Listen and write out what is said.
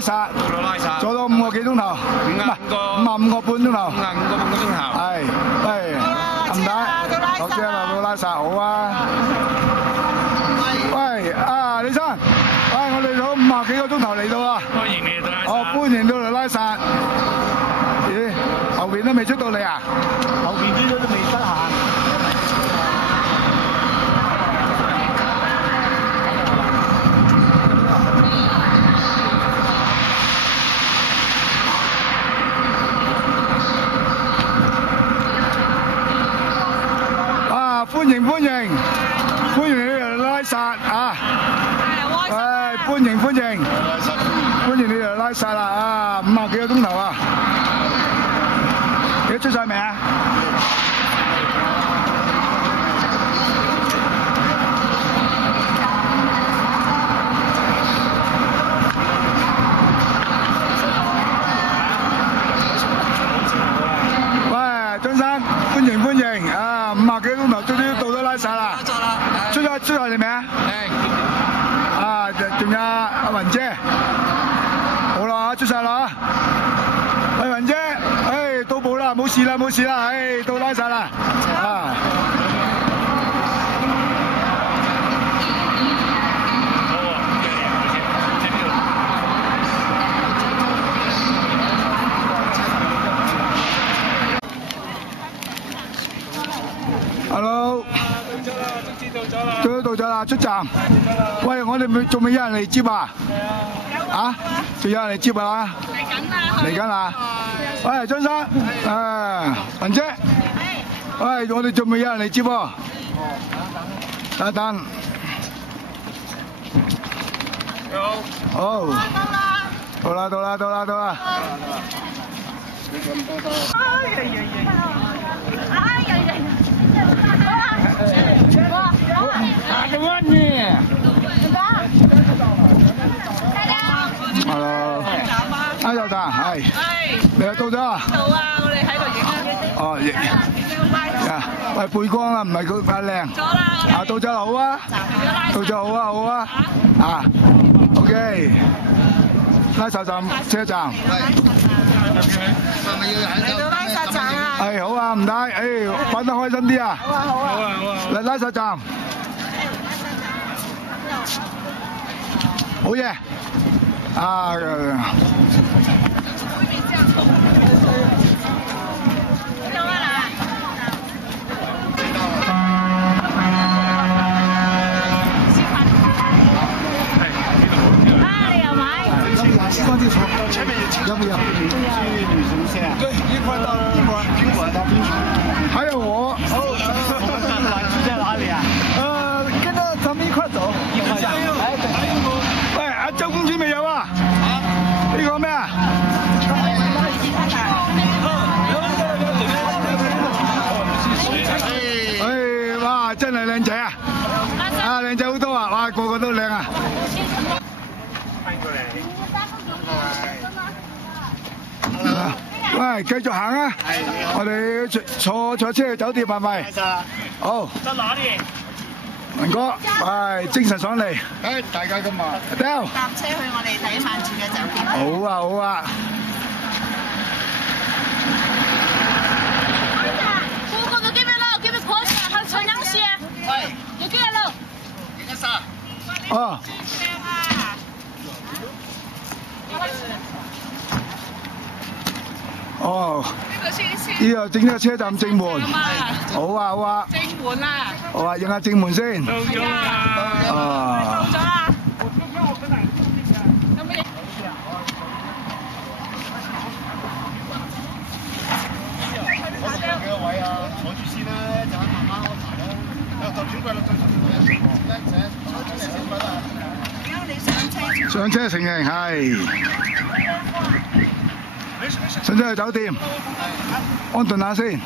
薩，坐到5個幾鐘頭，唔係55個半鐘頭，55個半個鐘頭。係，喂，林太，頭先落到拉薩好啊。喂，啊李生，喂，我哋到50幾個鐘頭嚟到啊。歡迎你到拉薩。哦，歡迎到嚟拉薩。咦，後邊都未出到嚟啊？後邊啲都未得閒。歡迎歡迎歡迎你嚟拉薩啊！係歡迎歡迎歡迎你嚟拉薩啦啊！50幾個鐘頭啊！你出晒未啊？喂，張生，歡迎歡迎啊！50幾個鐘頭終於到咗拉薩啦！出咗嚟未啊？係。啊，仲有阿雲姐，好啦，出晒啦！喂，雲姐，誒到埗啦，冇事啦，冇事啦，誒到拉薩啦，啊！Hello， 到咗啦，出站。喂，我哋仲未有人嚟接啊？啊？仲有人嚟接啊？嚟緊啦！喂，張生，雲姐，喂，我哋仲未有人嚟接喎。等等。好。到啦！Hello， 阿尤達，係，你又到咗啊？到啊，我哋喺度影緊。哦，影。啊，喂，背光啦，唔係佢太靚。咗啦。啊，到咗好啊。到咗好啊。啊 ，OK， 拉薩站車站。嚟到拉薩站啊！係好啊，唔該，誒，玩得開心啲啊！好啊！嚟拉薩站，好嘢！啊！前面要不要？去旅行线啊？对，一块到宾馆到宾馆。还有我。住在哪里啊？跟着咱们一块走。加油！喂，阿周公主未有啊？呢個咩啊？哇，真係靚仔啊！啊，靚仔好多啊！哇，個個都靚啊！喂，繼續行啊！我哋坐車去酒店係咪？好。在哪裡？文哥，係精神爽利。大家咁話。Del。搭車去我哋第一晚住嘅酒店。好啊，好啊。Google do give it low, give it closer， 很長樣些。係。你give it low。幾多沙？哦。哦，呢度整咗個車站正門，好啊好啊，正門啊，好啊，影下正門先，到咗啦，到咗啦，幾個位啊？坐住先啦，陣間慢慢安排啦。就轉櫃啦，上車成形係。上車去酒店，安頓下先。